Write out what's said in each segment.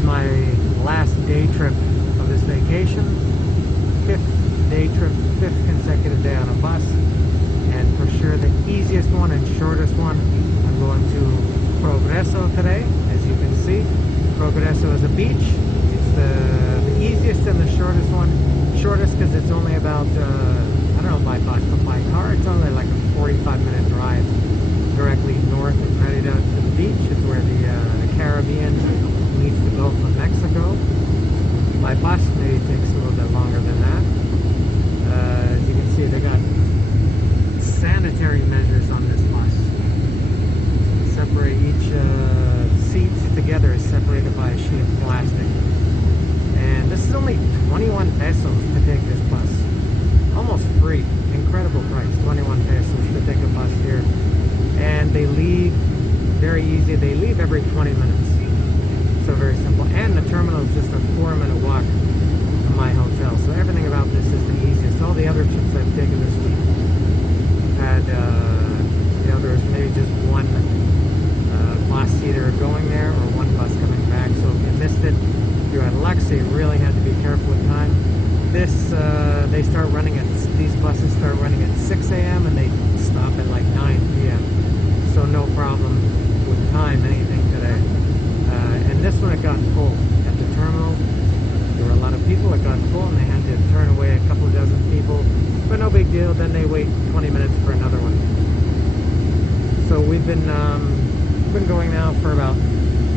is my last day trip of this vacation. 5th day trip, 5th consecutive day on a bus. And for sure the easiest one and shortest one. I'm going to Progreso today, as you can see. Progreso is a beach. It's the easiest and the shortest one. Shortest because it's only about, I don't know by bus, but by car it's only like a 45-minute drive directly north of Merida to the beach. It's where the Caribbean meets the Gulf of Mexico. By bus maybe it takes a little bit longer than that. As you can see, they got sanitary measures on this bus. Separate each seat together is separated by a sheet of plastic. And this is only 21 pesos to take this bus. Almost free. Incredible price. 21 pesos to take a bus here. And they leave very easy. They leave every 20 minutes. So very simple. And the terminal is just a 4-minute walk from my hotel. So everything about this is the easiest. All the other trips I've taken this week had, there's maybe just one bus either going there or one bus coming back. So if you missed it, you're at Lux, you really had to be careful with time. This, they start running at, these buses start running at 6 a.m. and they stop at like 9 p.m. So no problem with time, anything today. And this one, it got full at the terminal. There were a lot of people, it got full and they had to turn away a couple of dozen people. But no big deal, then they wait 20 minutes for another one. So we've been going now for about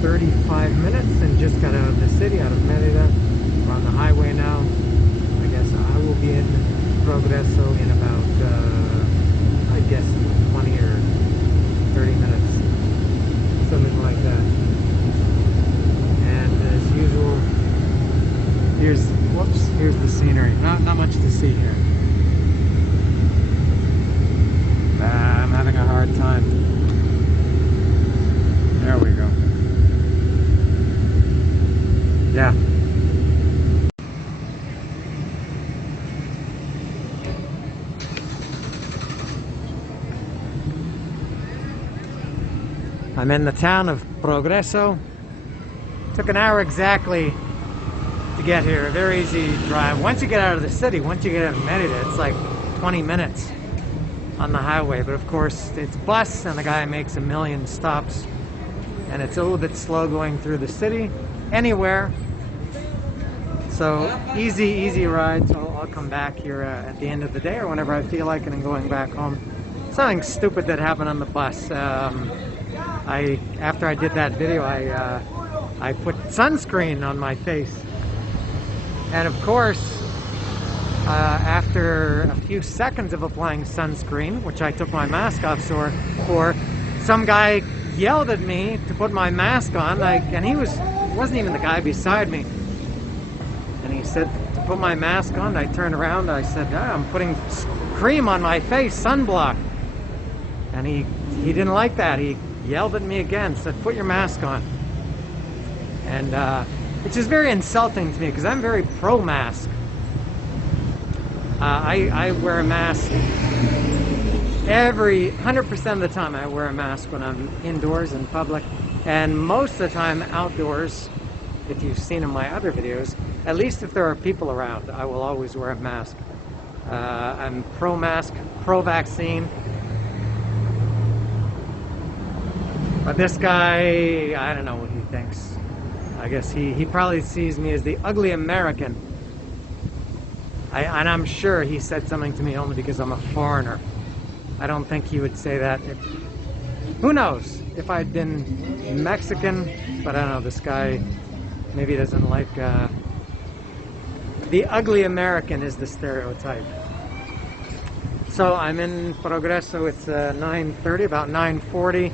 35 minutes and just got out of the city, out of Merida. We're on the highway now. I guess I will be in Progreso in about, I guess, 20 or 30 minutes. Something like that. And as usual, here's the scenery. Not much to see here. I'm having a hard time. There we go. Yeah. I'm in the town of Progreso. Took an hour exactly to get here. A very easy drive. Once you get out of the city, once you get out of Merida, it's like 20 minutes on the highway. But of course, it's bus and the guy makes 1 million stops. And it's a little bit slow going through the city, anywhere. So easy ride. So I'll come back here at the end of the day or whenever I feel like it and going back home. Something stupid that happened on the bus. After I did that video, I put sunscreen on my face. And of course, after a few seconds of applying sunscreen, which I took my mask off for, some guy yelled at me to put my mask on, and he wasn't even the guy beside me. And he said to put my mask on. I turned around, I said, I'm putting cream on my face, sunblock. And he didn't like that. He yelled at me again, said, put your mask on. And which is very insulting to me because I'm very pro-mask. I wear a mask 100% of the time. I wear a mask when I'm indoors in public, and most of the time outdoors. If you've seen in my other videos, at least if there are people around, I will always wear a mask. I'm pro-mask, pro-vaccine. But this guy, I don't know what he thinks. I guess he probably sees me as the ugly American. And I'm sure he said something to me only because I'm a foreigner. I don't think he would say that. Who knows? If I'd been Mexican, but I don't know, this guy maybe doesn't like... the ugly American is the stereotype. So I'm in Progreso, it's 9:30, about 9:40.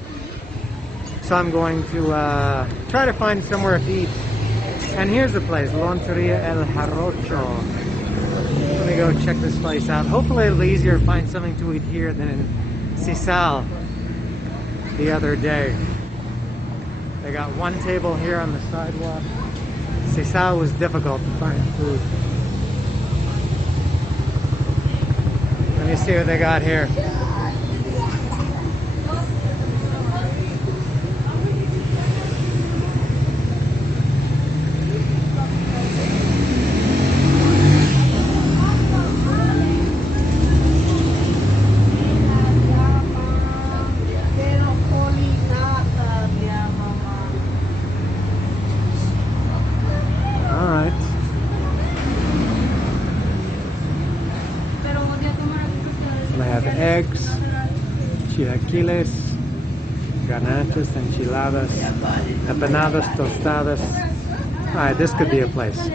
So I'm going to try to find somewhere to eat. And here's the place, Lonteria El Jarocho. Let me go check this place out. Hopefully it'll be easier to find something to eat here than in Sisal the other day. They got one table here on the sidewalk. Sisal was difficult to find food. Let me see what they got here. chilaquiles, garnachas, enchiladas, empanadas, tostadas. Alright, this could be a place.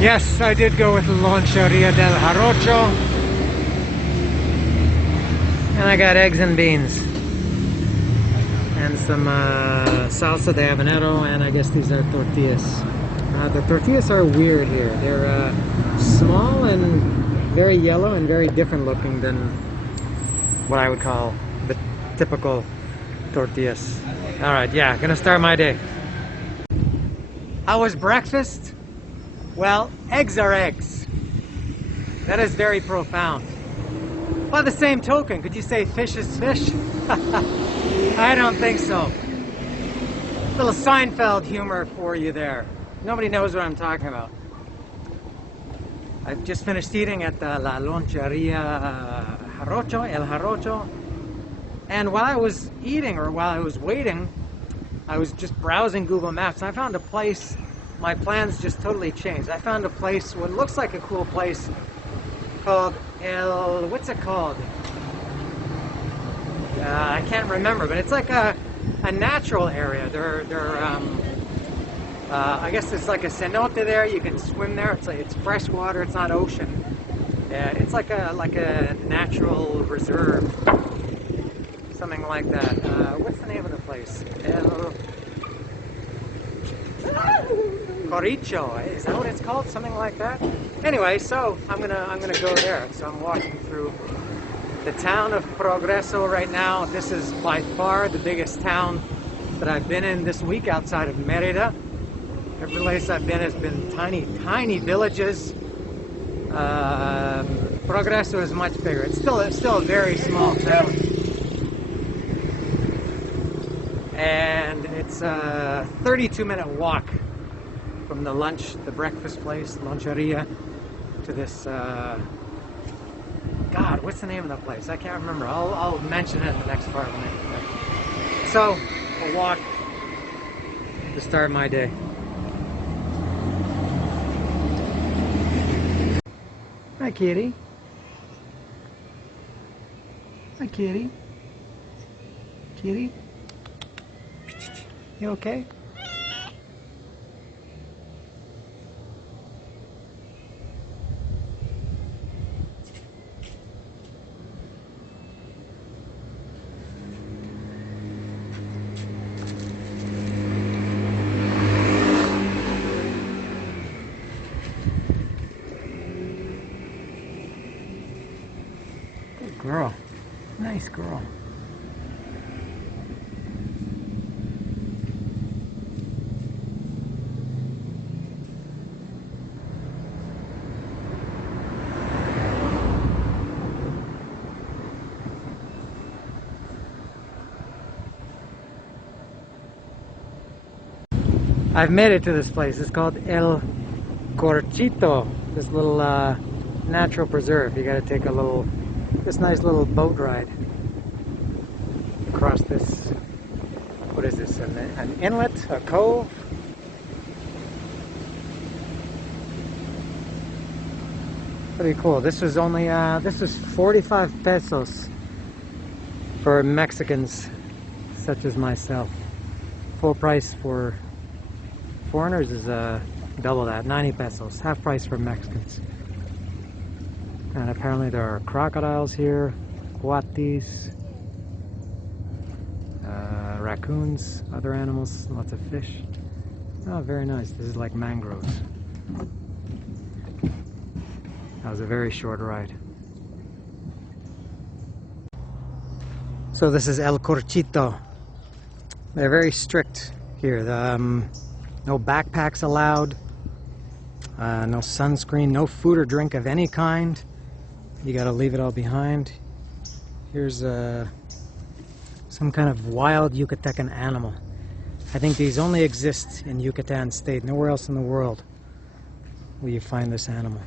Yes, I did go with Loncheria del Jarocho. And I got eggs and beans. And some salsa de habanero, and I guess these are tortillas. The tortillas are weird here. They're small and very yellow and very different looking than what I would call the typical tortillas. Alright, yeah, gonna start my day. How was breakfast? Well, eggs are eggs. That is very profound. By the same token, could you say fish is fish? I don't think so. Little Seinfeld humor for you there. Nobody knows what I'm talking about. I've just finished eating at La Loncheria Jarocho, El Jarocho. And while I was eating, or while I was waiting, I was just browsing Google Maps, and I found a place. My plans just totally changed. I found a place, what looks like a cool place, called what's it called? I can't remember, but it's like a natural area. I guess it's like a cenote there. You can swim there. It's fresh water. It's not ocean. It's like a natural reserve, something like that. What's the name of the place? Corchito, is that what it's called? Something like that. Anyway, so I'm gonna go there. So I'm walking through the town of Progreso right now. This is by far the biggest town that I've been in this week outside of Merida. Every place I've been has been tiny villages. Progreso is much bigger. It's still a very small town, and it's a 32-minute walk from the breakfast place, Loncheria, to this, God, what's the name of the place? I can't remember. I'll mention it in the next part. So, a walk to start my day. Hi, kitty. Hi, kitty. Kitty? You okay? Good girl. Nice girl. I've made it to this place. It's called El Corchito, this little natural preserve. You gotta take this nice little boat ride across this, what is this, an inlet, a cove? Pretty cool. This was only, this was 45 pesos for Mexicans such as myself. Full price for foreigners is double that, 90 pesos, half price for Mexicans. And apparently there are crocodiles here, coatis, raccoons, other animals, lots of fish. Oh, very nice. This is like mangroves. That was a very short ride. So this is El Corchito. They're very strict here. No backpacks allowed, no sunscreen, no food or drink of any kind. You gotta leave it all behind. Here's some kind of wild Yucatecan animal. I think these only exist in Yucatan state. Nowhere else in the world will you find this animal.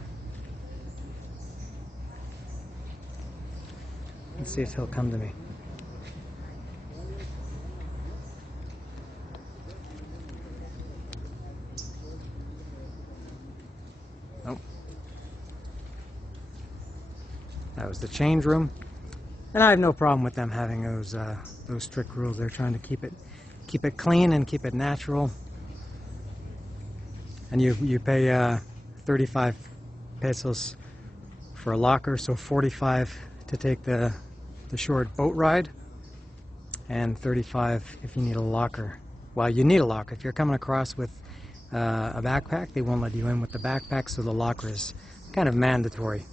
Let's see if he'll come to me. Nope. That was the change room. And I have no problem with them having those strict rules. They're trying to keep it clean and keep it natural. And you pay 35 pesos for a locker, so 45 to take the short boat ride, and 35 if you need a locker. Well, you need a locker. If you're coming across with a backpack, they won't let you in with the backpack, so the locker is kind of mandatory.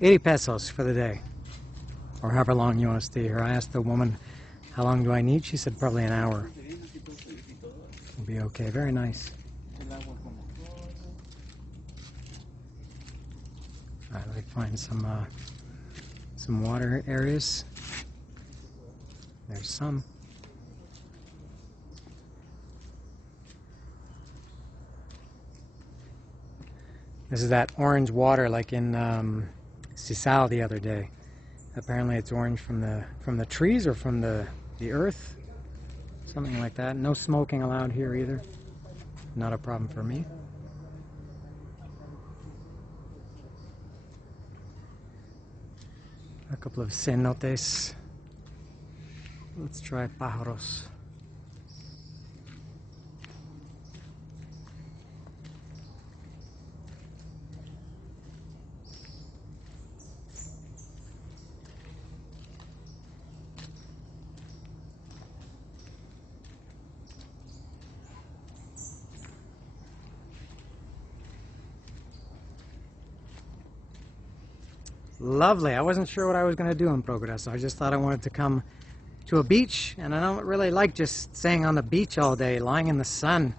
80 pesos for the day, or however long you want to stay here. I asked the woman, how long do I need? She said probably an hour. It'll be okay. Very nice. Alright, let me find some water areas. There's some. This is that orange water like in Sisal the other day. Apparently it's orange from the trees or from the earth. Something like that. No smoking allowed here either. Not a problem for me. A couple of cenotes. Let's try pájaros. Lovely. I wasn't sure what I was going to do in Progreso. I just thought I wanted to come to a beach, and I don't really like just staying on the beach all day, lying in the sun.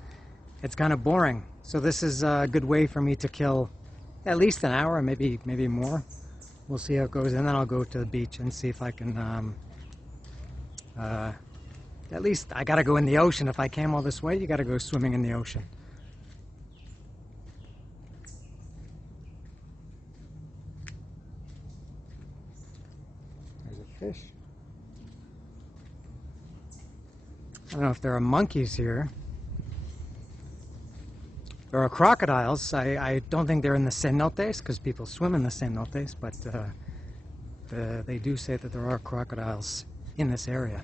It's kind of boring. So this is a good way for me to kill at least an hour, maybe more. We'll see how it goes, and then I'll go to the beach and see if I can at least I got to go in the ocean. If I came all this way, you got to go swimming in the ocean. Fish. I don't know if there are monkeys here. There are crocodiles. I don't think they're in the cenotes because people swim in the cenotes, but they do say that there are crocodiles in this area.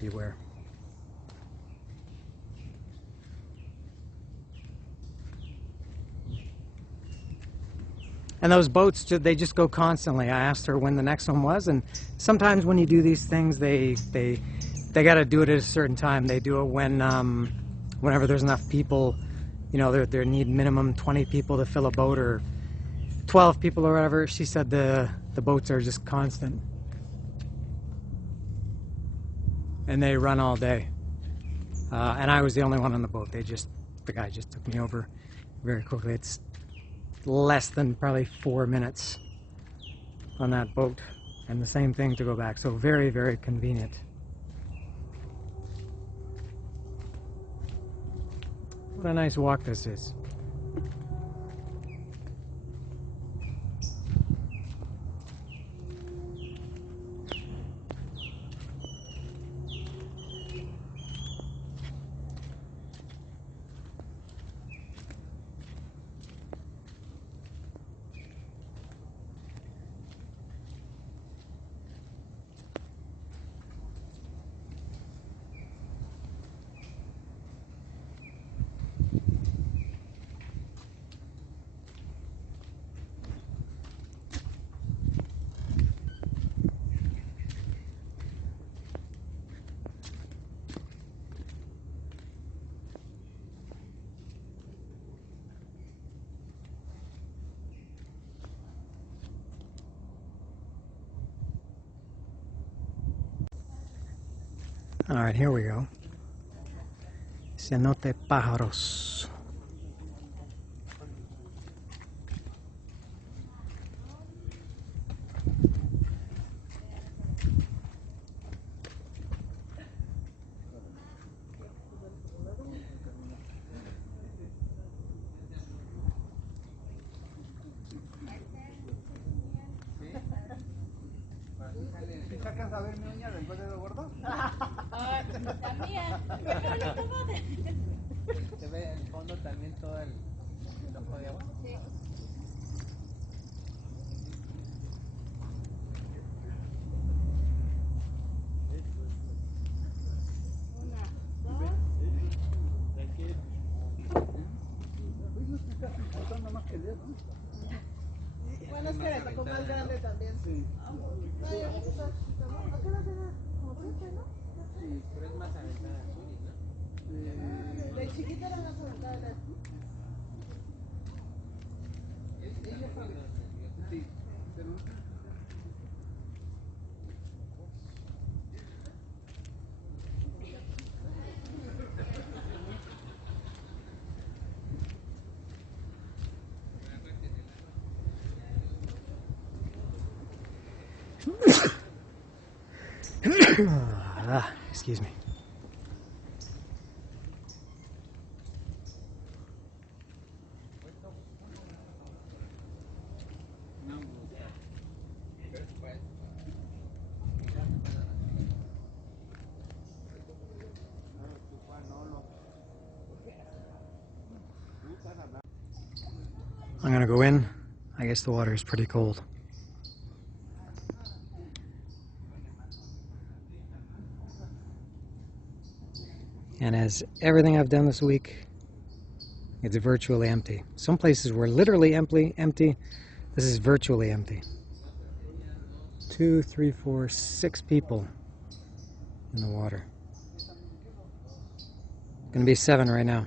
Beware. And those boats, they just go constantly. I asked her when the next one was, and sometimes when you do these things, they got to do it at a certain time. They do it when whenever there's enough people. You know, they need minimum 20 people to fill a boat, or 12 people or whatever. She said the boats are just constant, and they run all day. And I was the only one on the boat. The guy just took me over very quickly. It's less than probably 4 minutes on that boat, and the same thing to go back, so very, very convenient. What a nice walk this is. All right, here we go. Cenote pájaros. ¿Alcanza a ver mi uña del dedo gordo? También. Se ve en el fondo también todo el ojo de agua. Sí. Bueno, es que le tocó más grande también. Sí. No, yo creo que está chiquito, ¿no? ¿A qué edad era? Como 7, ¿no? Sí. Pero es más aventada Suri, ¿no? De chiquita era más aventada. Ella fue nerviosa. Sí. Pero Excuse me. No me gusta. Pero pues. I'm gonna go in. I guess the water is pretty cold. And as everything I've done this week, it's virtually empty. Some places were literally empty. This is virtually empty. 2, 3, 4, 6 people in the water. Gonna be 7 right now.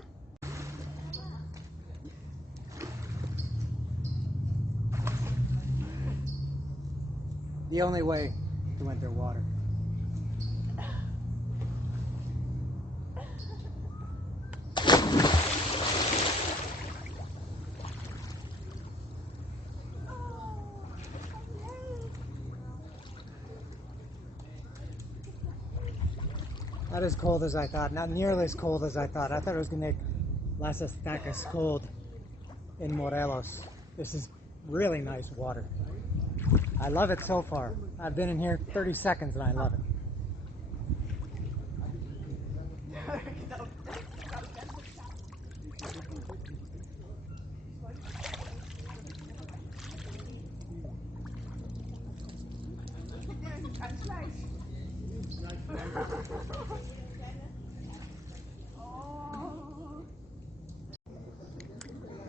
The only way to enter water. Not as cold as I thought. Not nearly as cold as I thought. I thought it was going to make las estacas cold in Morelos. This is really nice water. I love it so far. I've been in here 30 seconds and I love it.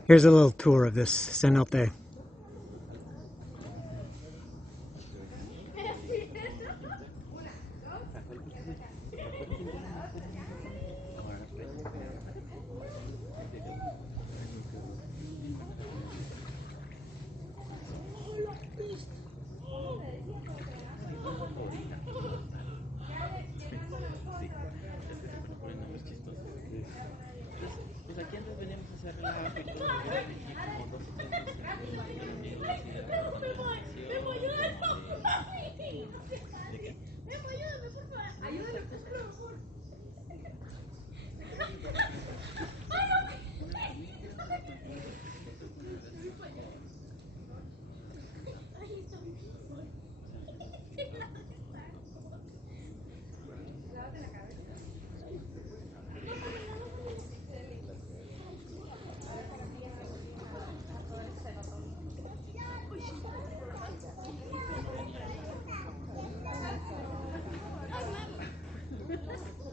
Here's a little tour of this cenote. Pues aquí antes veníamos a hacer relajo y todo, yo elegí como 2 o 3 veces ¿de qué?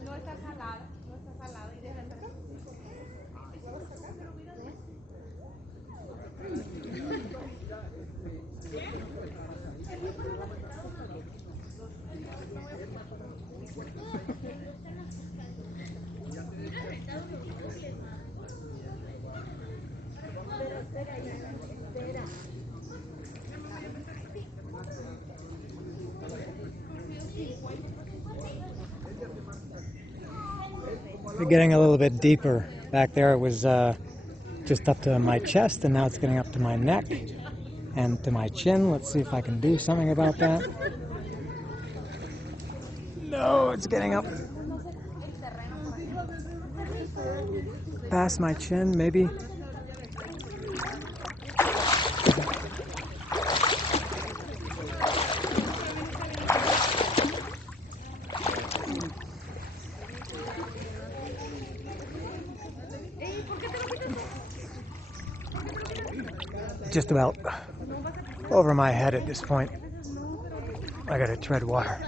No está salada, no está salada y deja entrar. We're getting a little bit deeper. Back there it was just up to my chest, and now it's getting up to my neck and to my chin. Let's see if I can do something about that. No, it's getting up past my chin, maybe. Just about over my head at this point. I gotta tread water.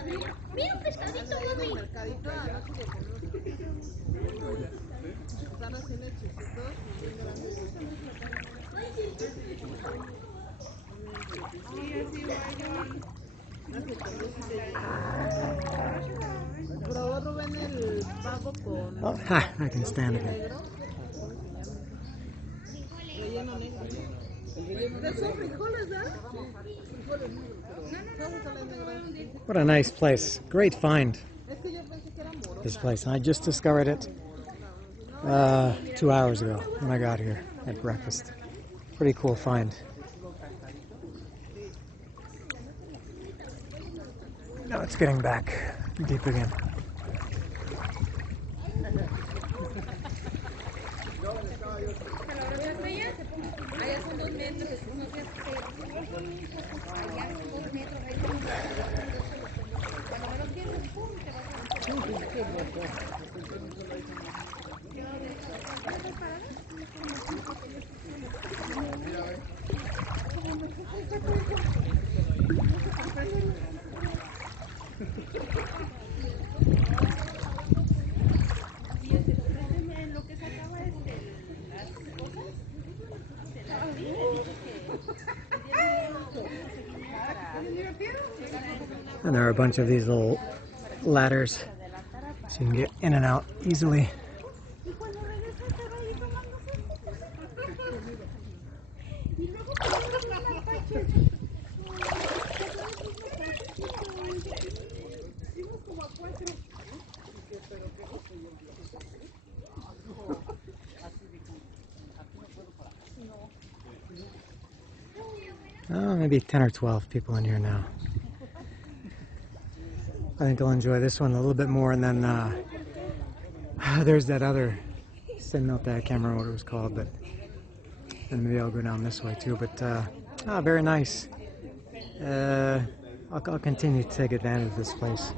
Pero Rubén el pavo con Oh, ha, I can stand it. negro. Relleno negro. ¿De esos frijoles, ¿verdad? Frijoles negros. No, frijoles negros. What a nice place. Great find, Es que yo pensé que era moro. this place. I just discovered it 2 hours ago when I got here at breakfast. Pretty cool find. Now it's getting back deep again. Allá son 2 metros, no sé, allá son 2 metros, ahí son cuando menos piensas, pum, te vas a... lo que sacaba las cosas, se las di, And there are a bunch of these little ladders so you can get in and out easily. y cuando regresa estaba ahí tomándose. Y luego pusieron unas paches. Hicimos como a 4. Oh, maybe 10 or 12 people in here now. I think I'll enjoy this one a little bit more, and then there's that other cenote. I can't remember what it was called, but and maybe I'll go down this way too. But very nice. I'll continue to take advantage of this place.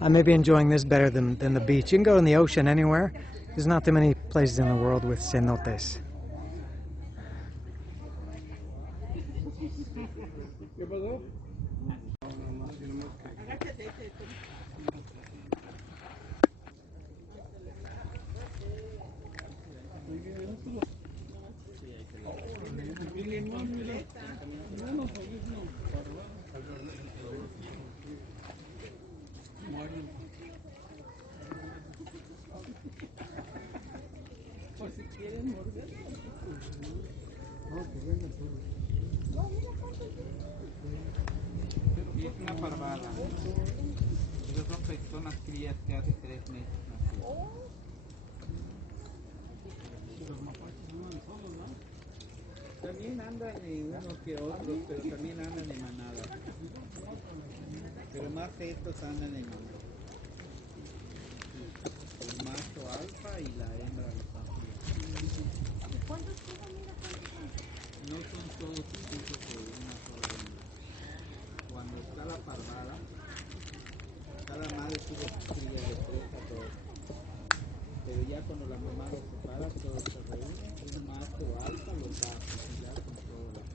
I may be enjoying this better than the beach. You can go in the ocean anywhere. There's not too many places in the world with cenotes. ¿Qué pasó? Y es una parvada. Esas son las crías que hace 3 meses nacieron. Los mapaches no andan solos, ¿no? También andan en unos que otros, pero también andan en manada. Pero más estos andan en manada. El macho alfa y la hembra alfa. ¿Cuántos son? Mira cuántos son. No son todos hijos de una sola hembra. Cuando está la parvada, cada madre tuvo su cría de 3 a 2. Pero ya cuando la mamá los separa, todos se reúnen, un macho alfa los va a fusilar con todas las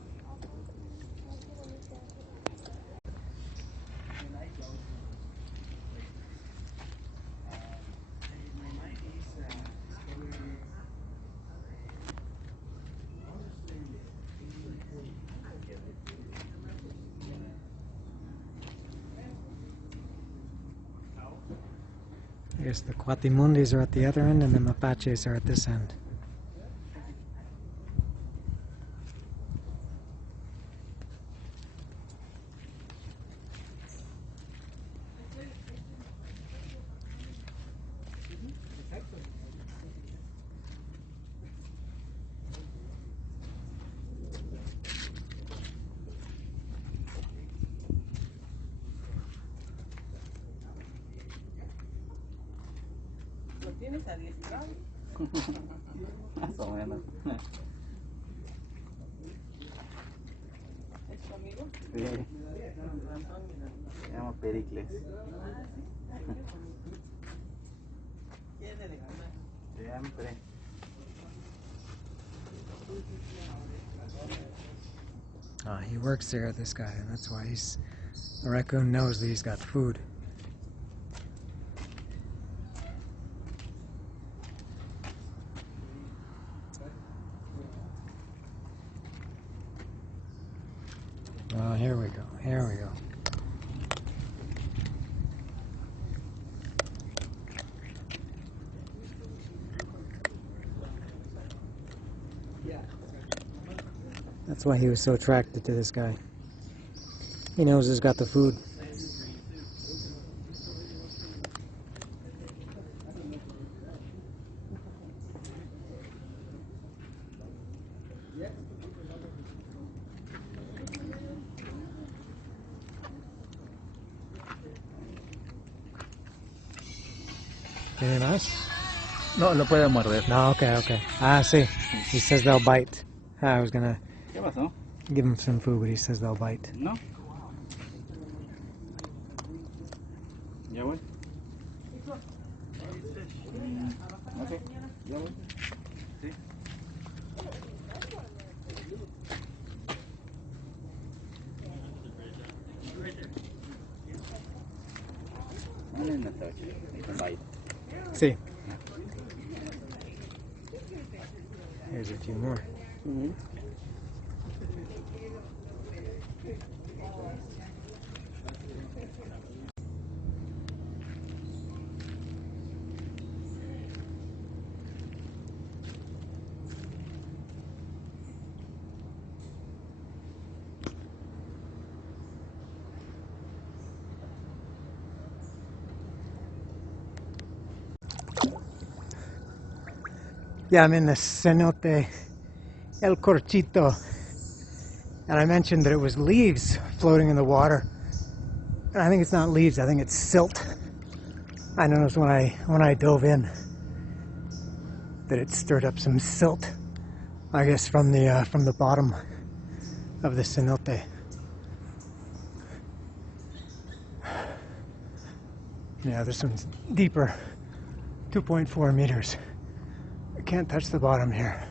I guess the Cuatimundis are at the other end and the Mapaches are at this end. ¿Lo tienes adiestrado? Más o menos. ¿Es tu amigo? Sí. Se llama Pericles. Tiene de comer. Siempre. He works there, this guy, and that's why the raccoon knows that he's got food. here we go. Here we go. That's why he was so attracted to this guy. He knows he's got the food. ¿Tiene más? No, lo puede morder. No, okay, okay. Ah, sí. He says they'll bite. I was gonna ¿Qué pasó? give him some food, but he says they'll bite. No. Ya voy. Ok, ya voy. Sí. Sí. Here's a few more. Yeah, I'm in the cenote El Corchito, and I mentioned that it was leaves floating in the water, and I think it's not leaves, I think it's silt. I noticed when I dove in that it stirred up some silt, I guess from the bottom of the cenote. Yeah, this one's deeper, 2.4 meters. I can't touch the bottom here.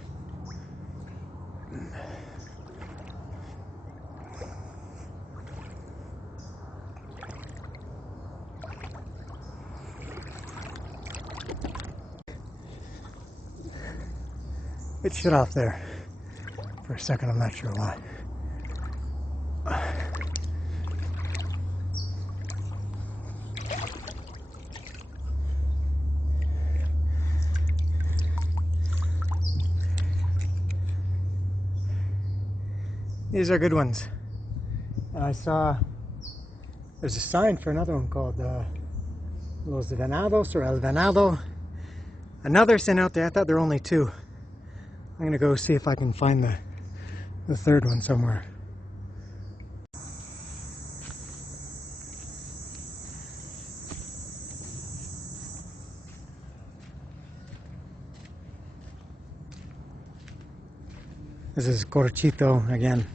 It shut off there for a second, I'm not sure why. These are good ones. And I saw there's a sign for another one called Los Venados or El Venado. Another cenote. I thought there were only two. I'm gonna go see if I can find the third one somewhere. This is Corchito again.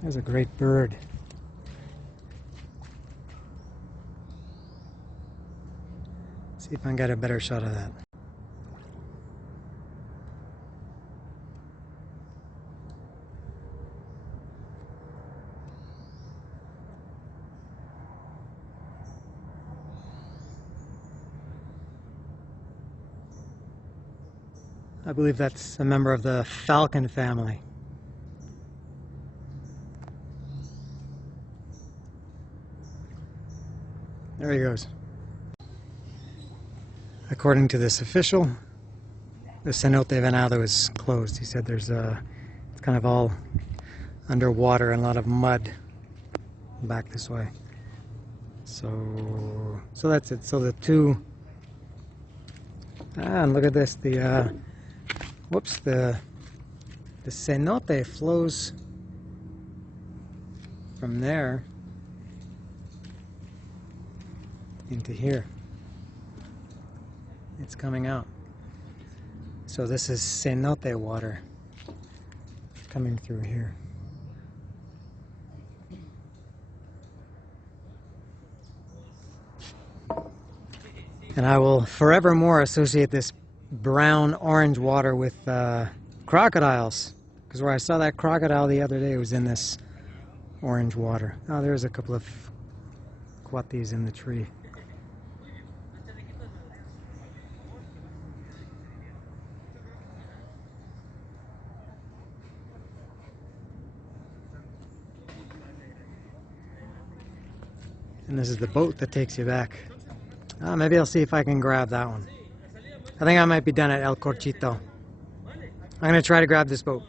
There's a great bird. See if I can get a better shot of that. I believe that's a member of the falcon family. There he goes. According to this official, the Cenote Venado is closed. He said there's it's kind of all underwater and a lot of mud back this way. So that's it. So the two, and look at this, the cenote flows from there into here. It's coming out. So this is cenote water. It's coming through here. And I will forevermore associate this brown orange water with crocodiles, because where I saw that crocodile the other day, it was in this orange water. Oh, there's a couple of coatis in the tree. And this is the boat that takes you back. Maybe I'll see if I can grab that one. I think I might be done at El Corchito. I'm gonna try to grab this boat.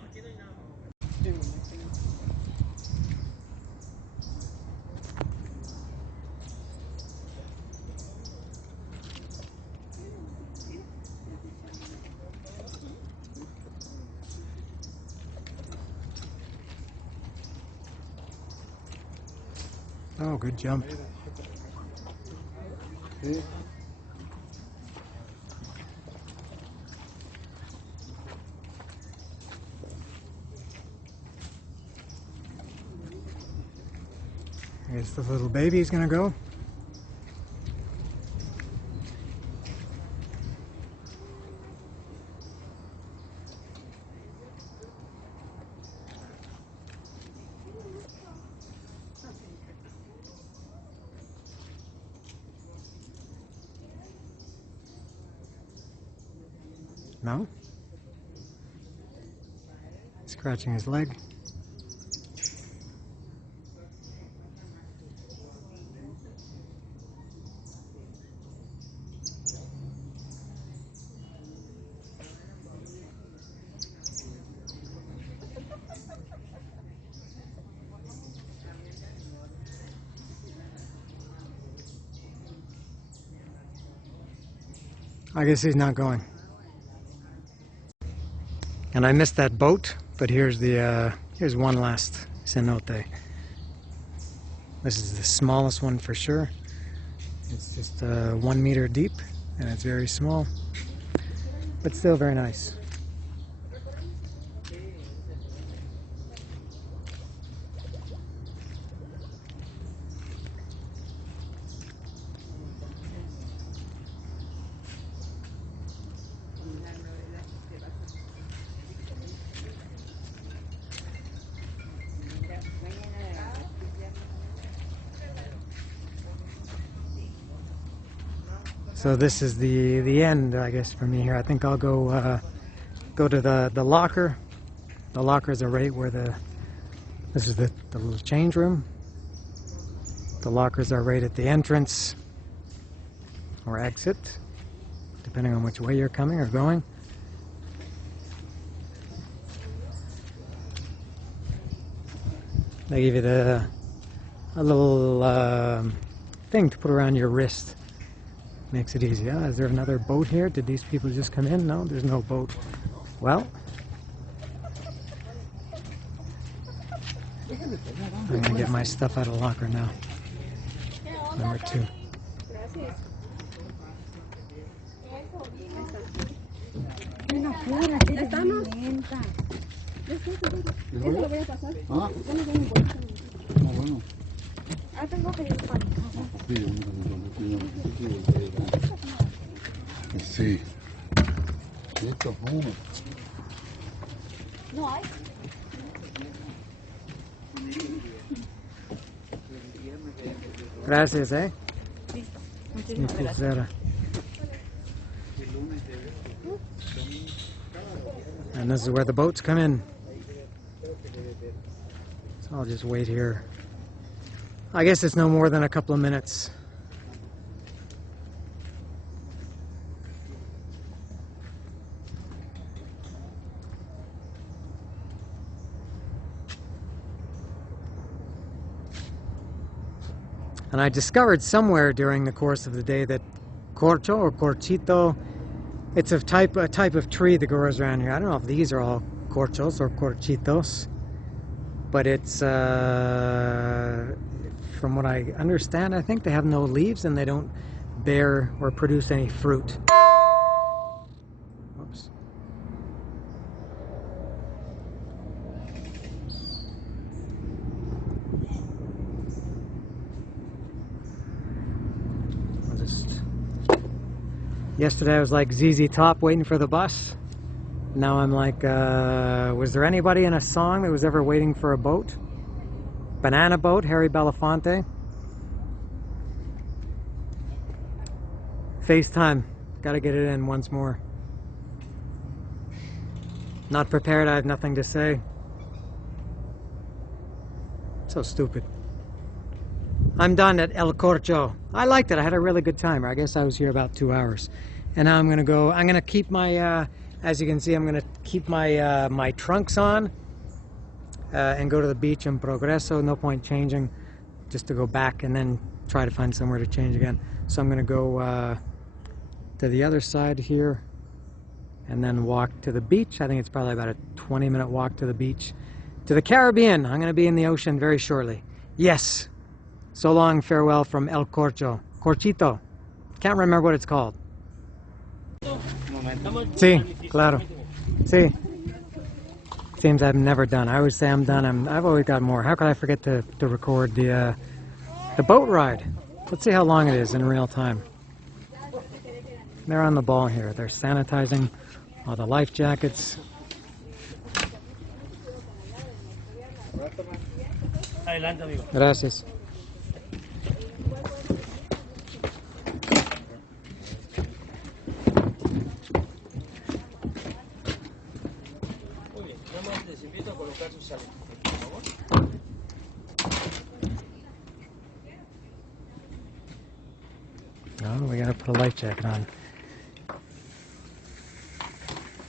Oh, good jump. I guess the little baby's gonna go. No? Scratching his leg. I guess he's not going. And I missed that boat, but here's one last cenote. This is the smallest one for sure. It's just 1 meter deep, and it's very small, but still very nice. So this is the end, I guess, for me here. I think I'll go to the locker. The lockers are right where this is the little change room. The lockers are right at the entrance or exit, depending on which way you're coming or going. They give you a little thing to put around your wrist. Makes it easy. Is there another boat here? Did these people just come in? No, there's no boat. Well, I'm gonna get my stuff out of the locker now. Number 2. Tengo que ir para Sí. Esto, no hay. Gracias, eh? Listo. Mi pulsera. And this is where the boats come in. So I'll just wait here. I guess it's no more than a couple of minutes. And I discovered somewhere during the course of the day that corcho or corchito, it's a type of tree that grows around here. I don't know if these are all corchos or corchitos, but it's from what I understand, I think they have no leaves and they don't bear or produce any fruit. Whoops. Yesterday I was like ZZ Top waiting for the bus. Now I'm like, was there anybody in a song that was ever waiting for a boat? Banana Boat, Harry Belafonte. FaceTime, gotta get it in once more. Not prepared, I have nothing to say. So stupid. I'm done at El Corcho. I liked it. I had a really good time. I guess I was here about 2 hours. And now I'm gonna keep my, as you can see, I'm gonna keep my my trunks on and go to the beach in Progreso. No point changing, just to go back and then try to find somewhere to change again. So I'm gonna go to the other side here and then walk to the beach. I think it's probably about a 20-minute walk to the beach, to the Caribbean. I'm gonna be in the ocean very shortly. Yes. So long, farewell from El Corcho. Corchito. Can't remember what it's called. Sí, claro. Sí. Seems I've never done. I always say I'm done. I've always got more. How could I forget to record the boat ride? Let's see how long it is in real time. They're on the ball here. They're sanitizing all the life jackets. Gracias. Oh, we gotta put a life jacket on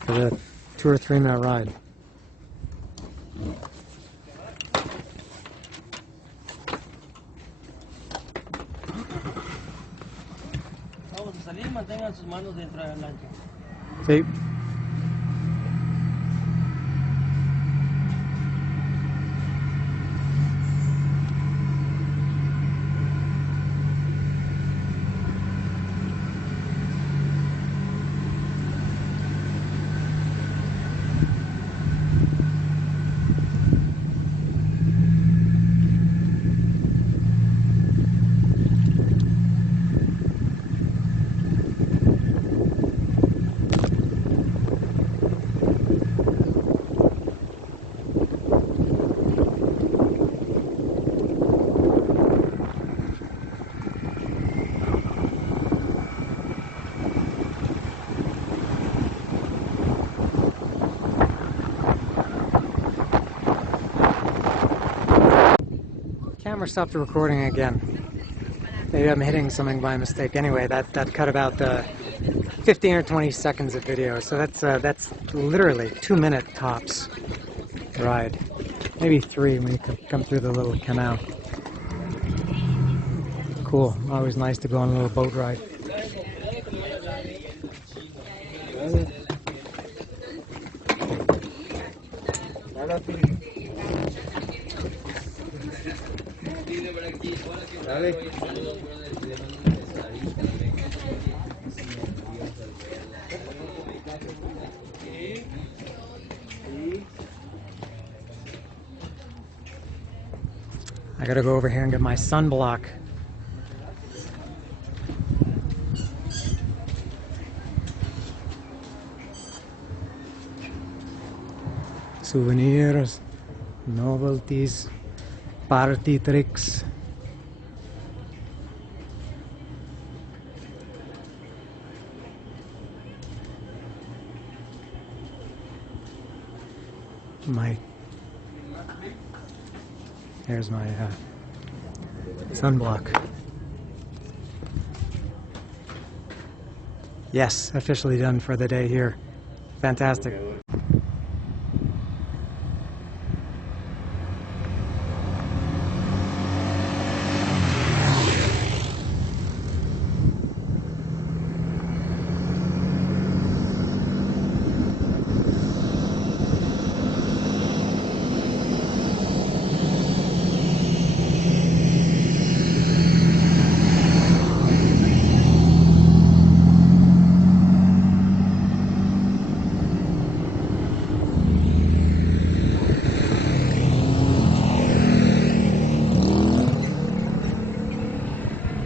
for the 2 or 3 minute ride. Vamos a salir, mantengan sus manos dentro de la lancha. Sí. Camera stopped the recording again. Maybe I'm hitting something by mistake. Anyway, that cut about 15 or 20 seconds of video. So that's literally 2 minute tops ride. Maybe 3 when you come through the little canal. Cool. Always nice to go on a little boat ride. I gotta go over here and get my sunblock. Souvenirs, novelties, party tricks. Here's my sunblock. Yes, officially done for the day here. Fantastic.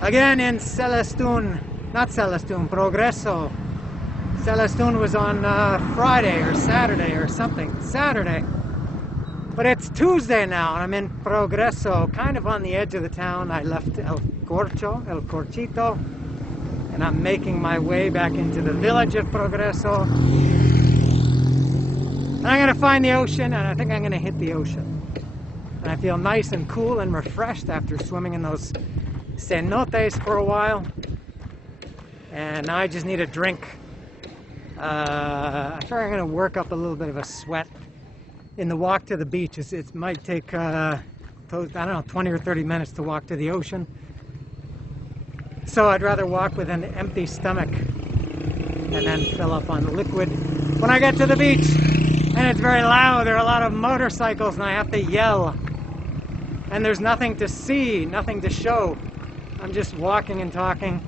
Again in Celestun, not Celestun, Progreso. Celestun was on Friday or Saturday or something. Saturday. But it's Tuesday now and I'm in Progreso, kind of on the edge of the town. I left El Corchito, and I'm making my way back into the village of Progreso. And I'm gonna find the ocean, and I think I'm gonna hit the ocean. And I feel nice and cool and refreshed after swimming in those cenotes for a while. And now I just need a drink. I feel like I'm going to work up a little bit of a sweat in the walk to the beach. It might take, I don't know, 20 or 30 minutes to walk to the ocean. So I'd rather walk with an empty stomach and then fill up on liquid when I get to the beach. And it's very loud. There are a lot of motorcycles and I have to yell. And there's nothing to see, nothing to show. I'm just walking and talking.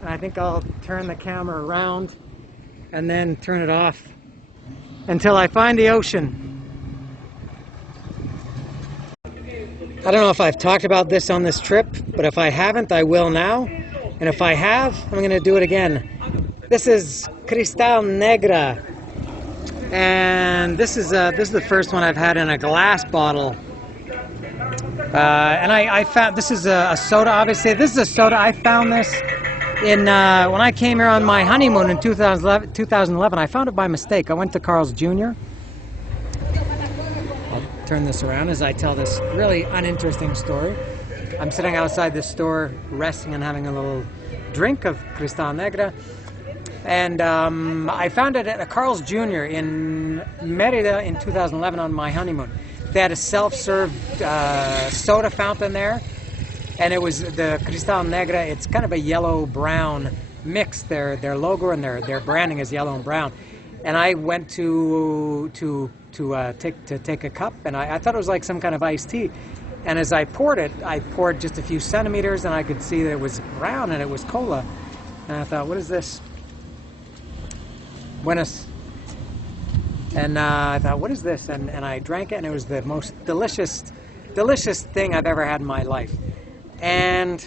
And I think I'll turn the camera around and then turn it off until I find the ocean. I don't know if I've talked about this on this trip, but if I haven't, I will now. And if I have, I'm going to do it again. This is Cristal Negra. And this is the first one I've had in a glass bottle. And I found, this is a soda, obviously. This is a soda. I found this in when I came here on my honeymoon in 2011. I found it by mistake. I went to Carl's Jr. I'll turn this around as I tell this really uninteresting story. I'm sitting outside this store, resting and having a little drink of Cristal Negra. And I found it at a Carl's Jr. in Merida in 2011 on my honeymoon. They had a self-serve soda fountain there, and it was the Cristal Negra. It's kind of a yellow-brown mix. Their logo and their branding is yellow and brown. And I went to take a cup, and I thought it was like some kind of iced tea. And as I poured just a few centimeters, and I could see that it was brown and it was cola. And I thought, what is this? Buenas. And I thought, what is this? And I drank it, and it was the most delicious thing I've ever had in my life. And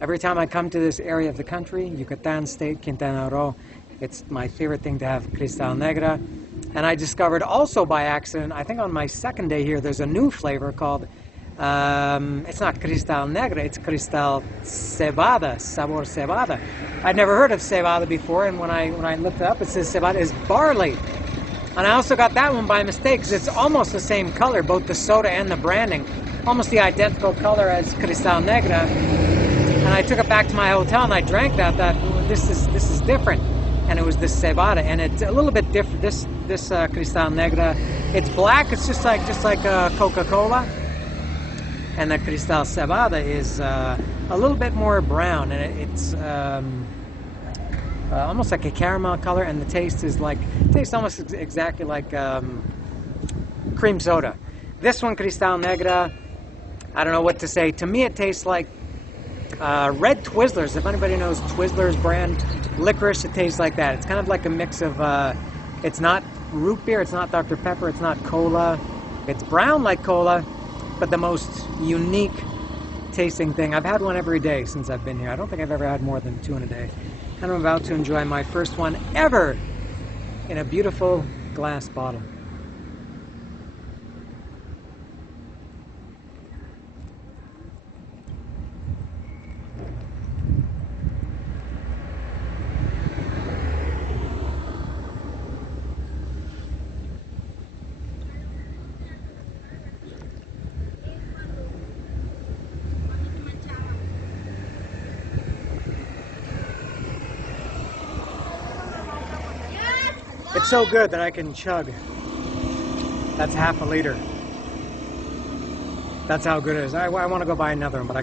every time I come to this area of the country, Yucatan State, Quintana Roo, it's my favorite thing to have Cristal Negra. And I discovered also by accident, I think on my second day here, there's a new flavor called, it's not Cristal Negra, it's Cristal Cebada, Sabor Cebada. I'd never heard of Cebada before, and when I looked it up, it says Cebada is barley. And I also got that one by mistake because it's almost the same color, both the soda and the branding. Almost the identical color as Cristal Negra. And I took it back to my hotel and I drank that. I thought, this is different. And it was this Cebada, and it's a little bit different. This Cristal Negra, it's black. It's just like Coca-Cola. And the Cristal Cebada is a little bit more brown, and it's almost like a caramel color, and the taste is tastes almost exactly like cream soda. This one, Cristal Negra, I don't know what to say. To me, it tastes like red Twizzlers. If anybody knows Twizzlers brand licorice, it tastes like that. It's kind of like a mix of, it's not root beer, it's not Dr. Pepper, it's not cola. It's brown like cola, but the most unique tasting thing. I've had one every day since I've been here. I don't think I've ever had more than 2 in a day. And I'm about to enjoy my first one ever in a beautiful glass bottle. It's so good that I can chug. That's half a liter. That's how good it is. I want to go buy another one, but I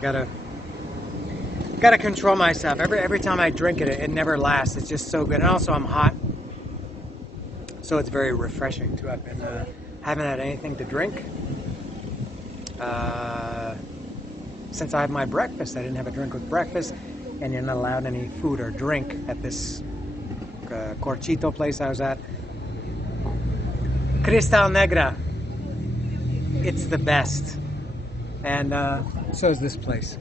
gotta control myself. Every time I drink it, it never lasts. It's just so good. And also I'm hot, so it's very refreshing too. I've been haven't had anything to drink since I had my breakfast. I didn't have a drink with breakfast, and you're not allowed any food or drink at this Corchito place I was at. Cristal Negra, it's the best. And so is this place.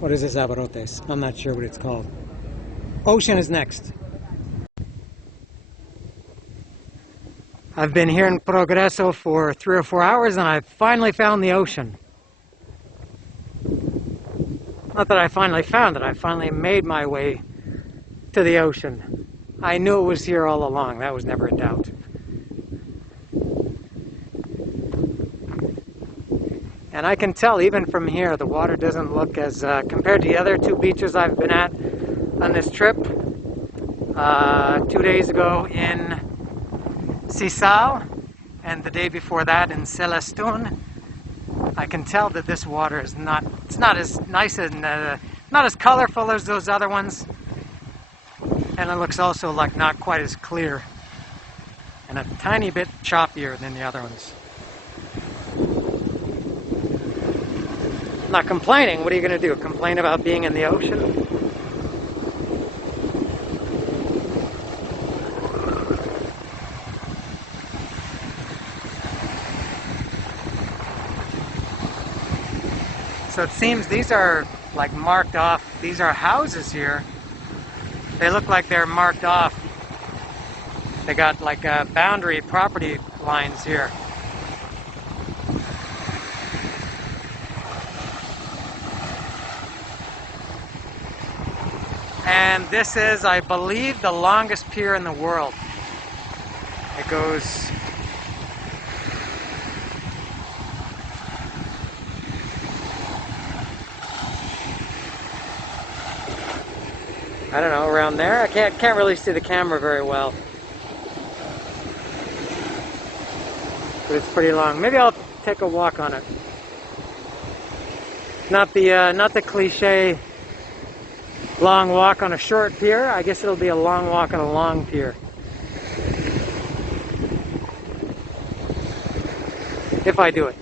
What is this, Abarotes? I'm not sure what it's called. Ocean is next. I've been here in Progreso for 3 or 4 hours, and I've finally found the ocean. Not that I finally found it, I finally made my way to the ocean. I knew it was here all along. That was never in doubt. And I can tell even from here the water doesn't look as, compared to the other two beaches I've been at on this trip. 2 days ago in Sisal and the day before that in Celestun. I can tell that this water is not, it's not as nice and not as colorful as those other ones. And it looks also like not quite as clear and a tiny bit choppier than the other ones. I'm not complaining. What are you going to do? Complain about being in the ocean? So it seems these are like marked off. These are houses here. They look like they're marked off. They got like boundary property lines here. And this is, I believe, the longest pier in the world. It goes I don't know, around there. I can't really see the camera very well. But it's pretty long. Maybe I'll take a walk on it. Not the cliche long walk on a short pier. I guess it'll be a long walk on a long pier. If I do it.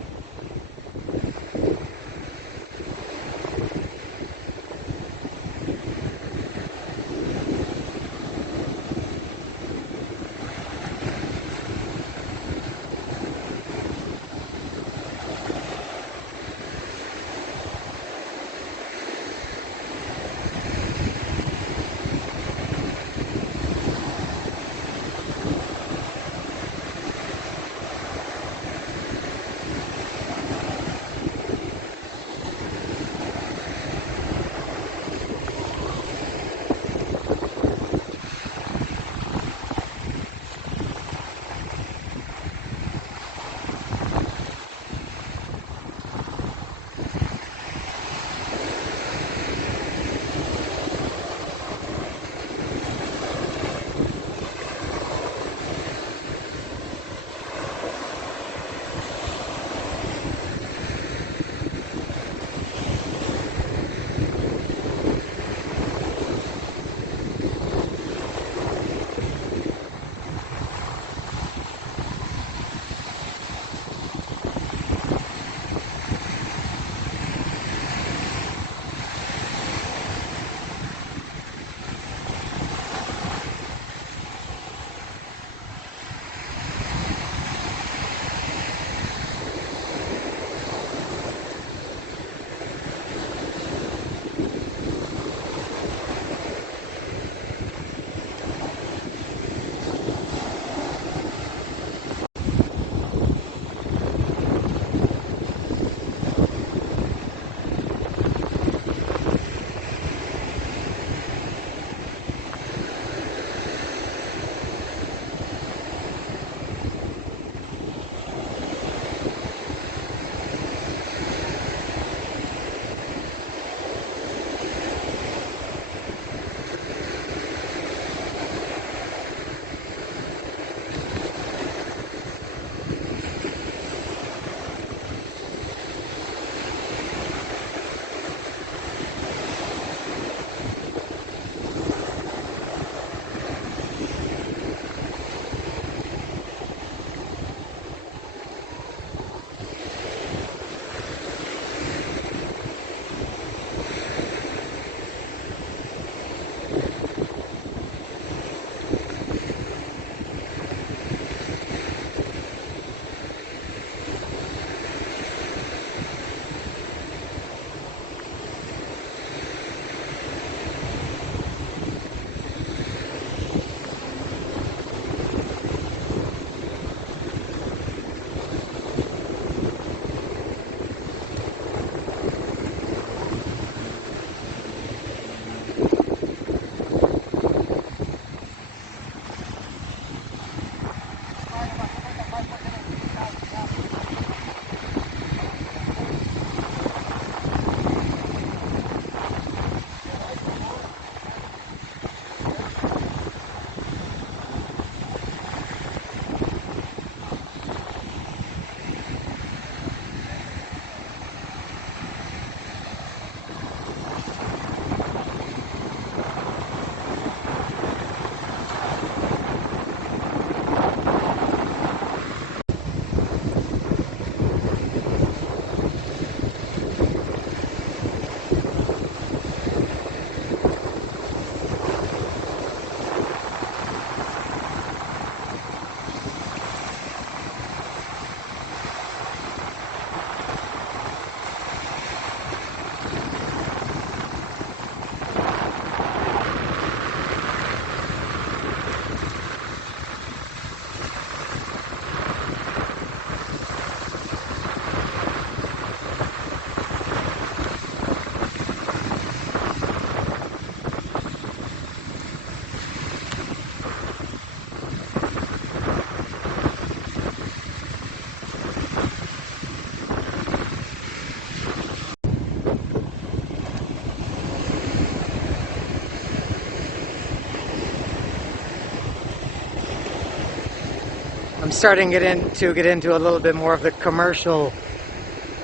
I'm starting to get into a little bit more of the commercial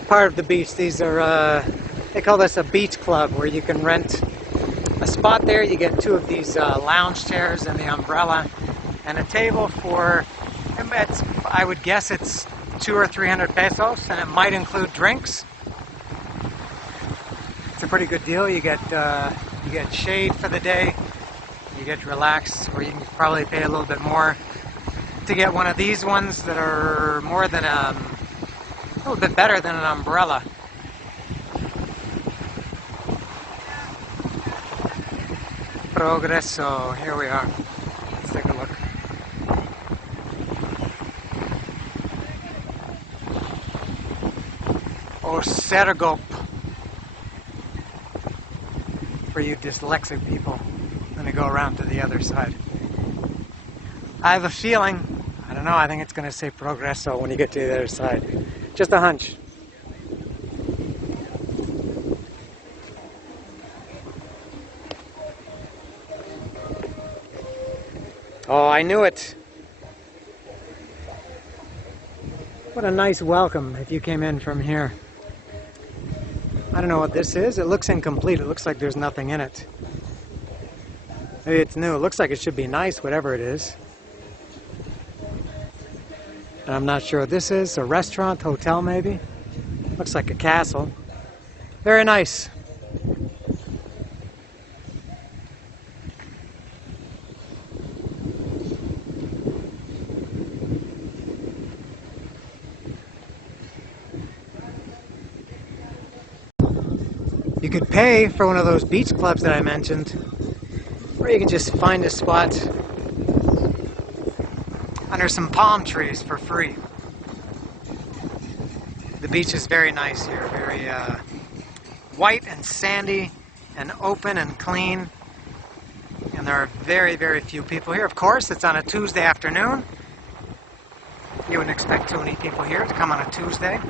part of the beach. These are, they call this a beach club, where you can rent a spot there. You get 2 of these lounge chairs and the umbrella and a table for, I would guess it's 200 or 300 pesos, and it might include drinks. It's a pretty good deal. You get shade for the day. You get to relax, or you can probably pay a little bit more to get one of these ones that are more than a little bit better than an umbrella. Progreso, here we are. Let's take a look. Sergop for you dyslexic people. I'm going to go around to the other side. I have a feeling, I don't know, I think it's going to say Progreso when you get to the other side. Just a hunch. Oh, I knew it. What a nice welcome if you came in from here. I don't know what this is. It looks incomplete. It looks like there's nothing in it. Maybe it's new. It looks like it should be nice, whatever it is. And I'm not sure what this is. A restaurant, hotel maybe? Looks like a castle. Very nice. You could pay for one of those beach clubs that I mentioned, or you can just find a spot under some palm trees for free. The beach is very nice here, very white and sandy and open and clean, and there are very, very few people here. Of course, it's on a Tuesday afternoon. You wouldn't expect too many people here to come on a Tuesday.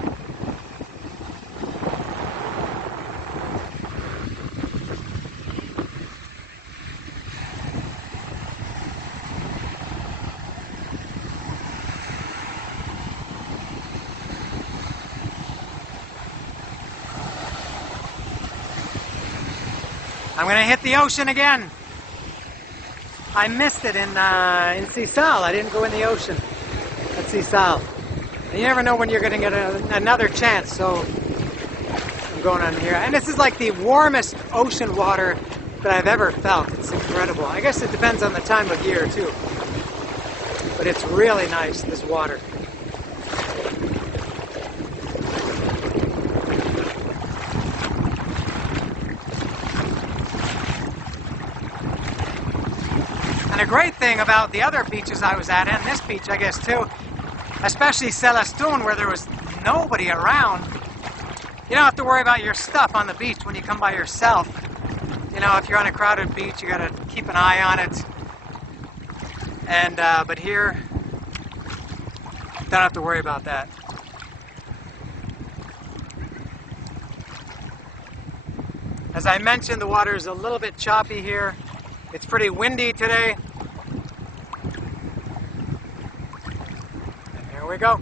I'm going to hit the ocean again. I missed it in Sisal. I didn't go in the ocean at Sisal. And you never know when you're going to get another chance, so I'm going on here. And this is like the warmest ocean water that I've ever felt. It's incredible. I guess it depends on the time of year, too. But it's really nice, this water. And a great thing about the other beaches I was at, and this beach I guess too, especially Celestun, where there was nobody around, you don't have to worry about your stuff on the beach when you come by yourself. You know, if you're on a crowded beach, you gotta keep an eye on it. And but here, don't have to worry about that. As I mentioned, the water is a little bit choppy here. It's pretty windy today. And here we go.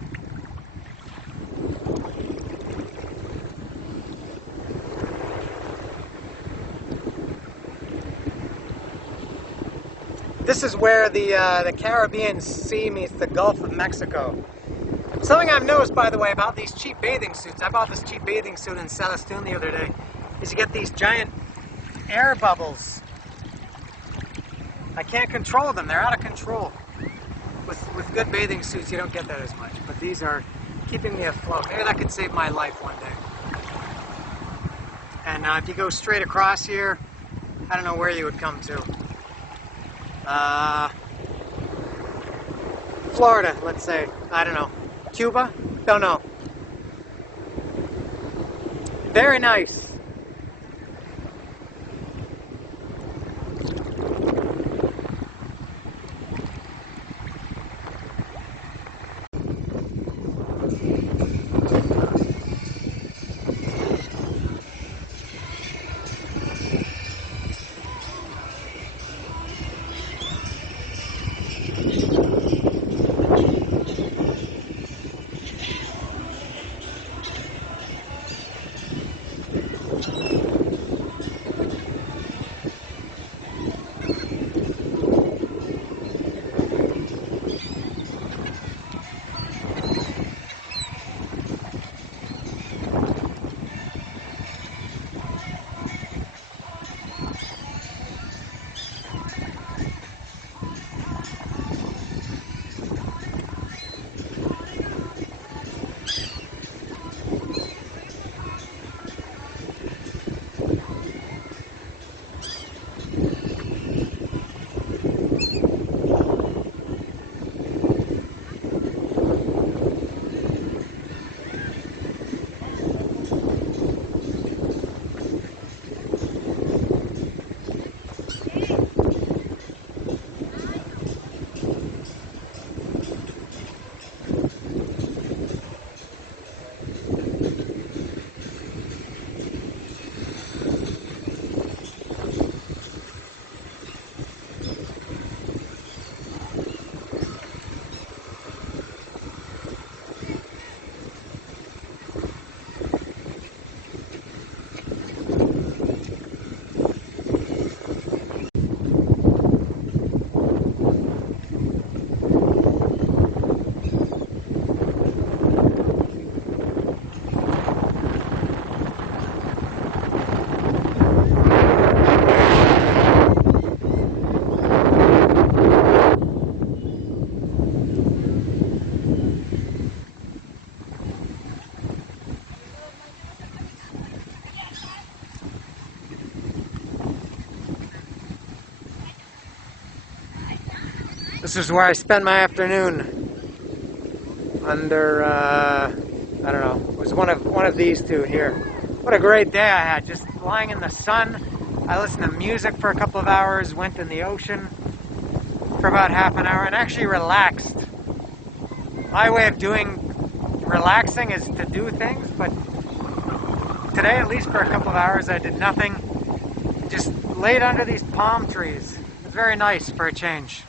This is where the Caribbean Sea meets the Gulf of Mexico. Something I've noticed, by the way, about these cheap bathing suits, I bought this cheap bathing suit in Celestun the other day, is you get these giant air bubbles. I can't control them, they're out of control. With good bathing suits you don't get that as much, but these are keeping me afloat. Maybe that could save my life one day. And if you go straight across here, I don't know where you would come to. Florida, let's say. I don't know. Cuba? Don't know. Very nice. This is where I spent my afternoon under, I don't know, it was one of these two here. What a great day I had, just lying in the sun. I listened to music for a couple of hours, went in the ocean for about half an hour, and actually relaxed. My way of relaxing is to do things, but today, at least for a couple of hours, I did nothing. Just laid under these palm trees. It was very nice for a change.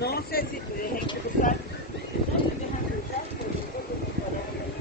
No sé si te dejen cruzar. No te dejan cruzar, pues nosotros nos paramos ahí.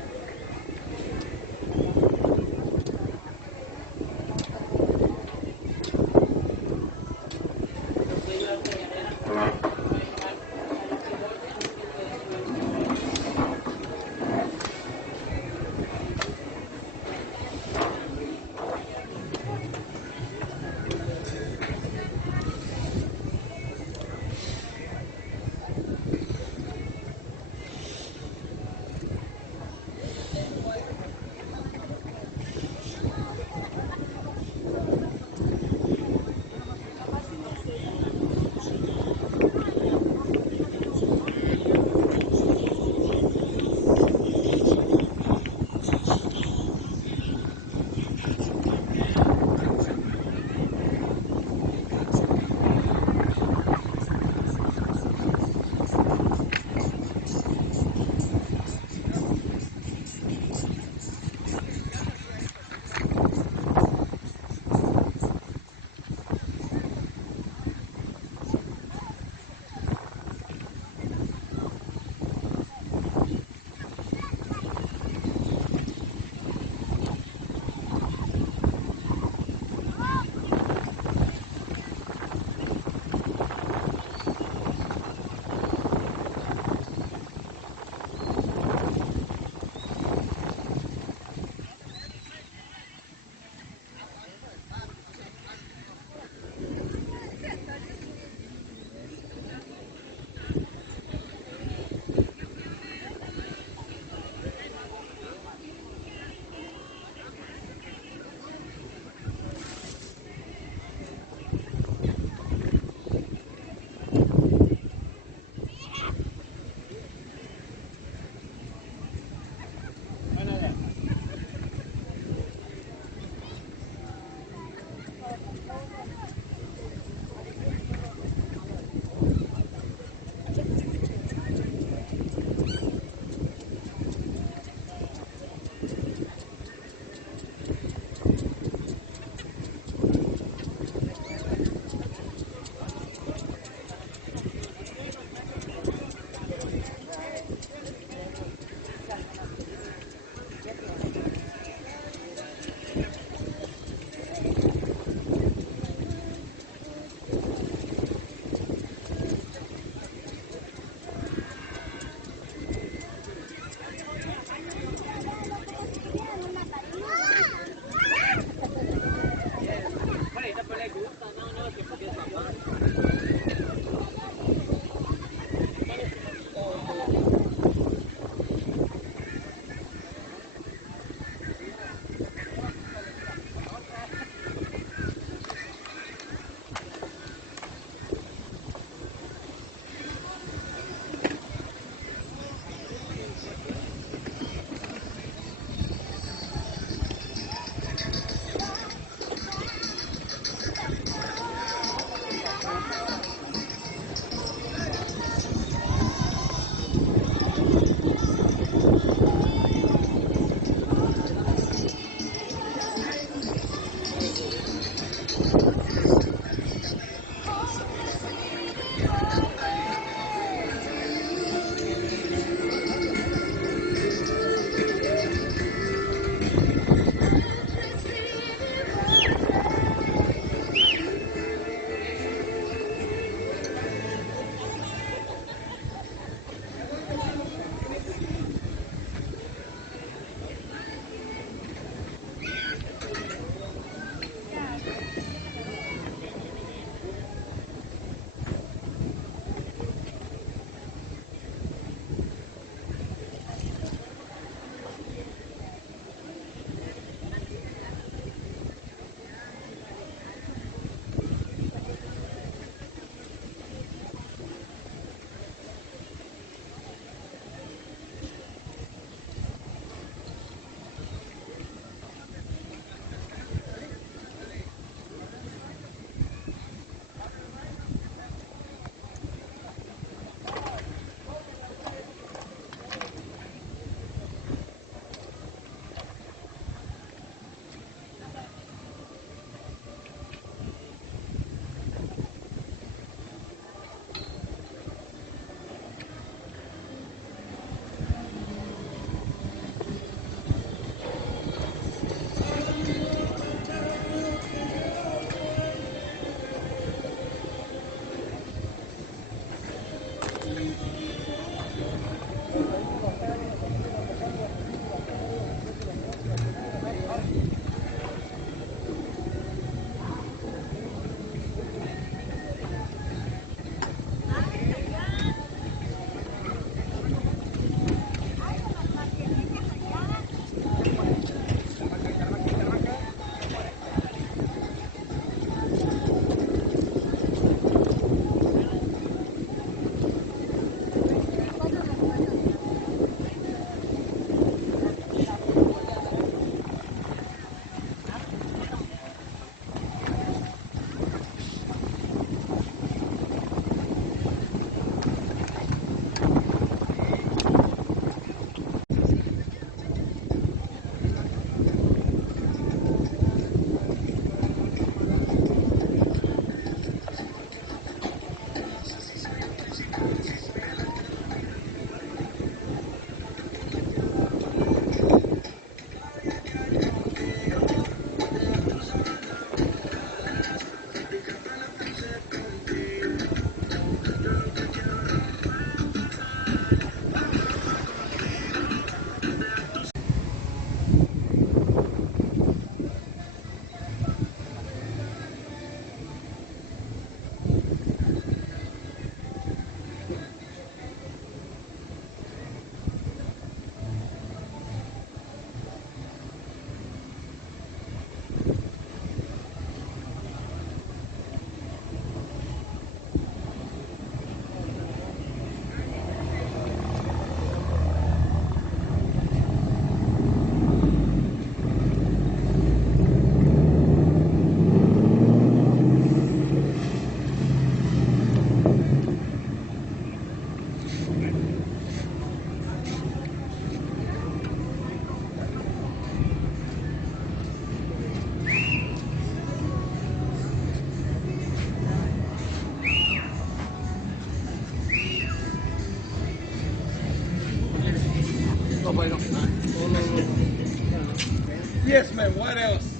Yes, man, what else?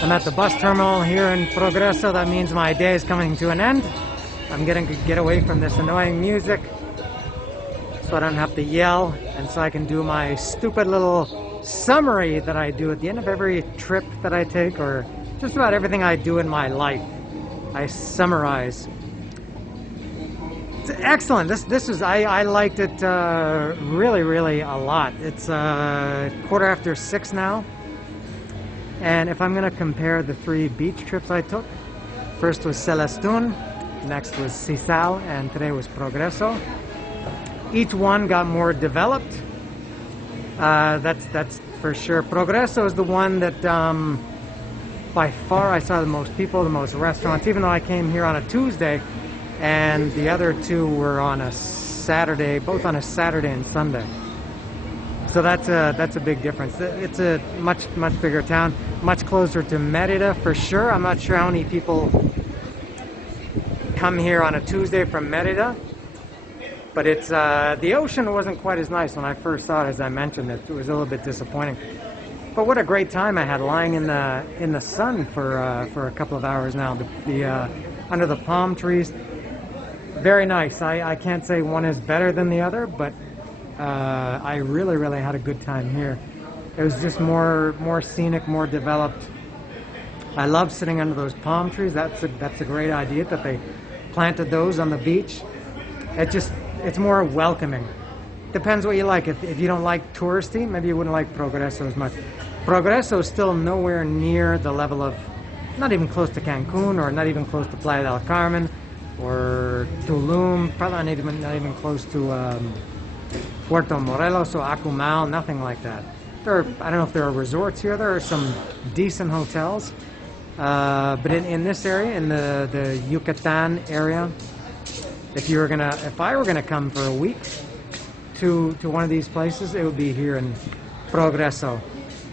I'm at the bus terminal here in Progreso. That means my day is coming to an end. I'm getting to get away from this annoying music so I don't have to yell, and so I can do my stupid little summary that I do at the end of every trip that I take, or just about everything I do in my life. I summarize. It's excellent. I liked it really a lot. It's 6:15 now, and if I'm going to compare the 3 beach trips I took, first was Celestun, next was Sisal, and today was Progreso. Each one got more developed. That's for sure. Progreso is the one that by far I saw the most people, the most restaurants, even though I came here on a Tuesday, and the other 2 were on a Saturday, both on a Saturday and Sunday. So that's a big difference. It's a much bigger town, much closer to Merida for sure. I'm not sure how many people come here on a Tuesday from Merida, but it's the ocean wasn't quite as nice when I first saw it. As I mentioned, it was a little bit disappointing. But what a great time I had lying in the sun for a couple of hours now. Under the palm trees, very nice. I can't say one is better than the other, but I really had a good time here. It was just more scenic, more developed. I love sitting under those palm trees. That's a great idea that they planted those on the beach. It's more welcoming. Depends what you like. If you don't like touristy, maybe you wouldn't like Progreso as much. Progreso is still nowhere near the level of, not even close to Cancun, or not even close to Playa del Carmen, or Tulum, probably not even close to Puerto Morelos or Acumal, nothing like that. I don't know if there are resorts here. There are some decent hotels. But in this area, in the Yucatan area, if I were gonna come for a week to one of these places, it would be here in Progreso.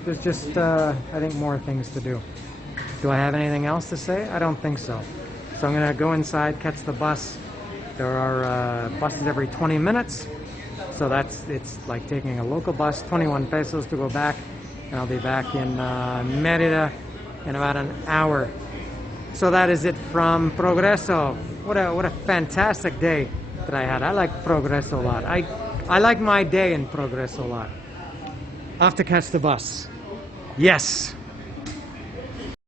There's just I think more things to do. Do I have anything else to say? I don't think so. So I'm gonna go inside, catch the bus. There are buses every 20 minutes, so it's like taking a local bus. 21 pesos to go back, and I'll be back in Merida in about an hour. So that is it from Progreso. What a fantastic day that I had. I like Progreso a lot. I like my day in Progreso a lot. I have to catch the bus. Yes.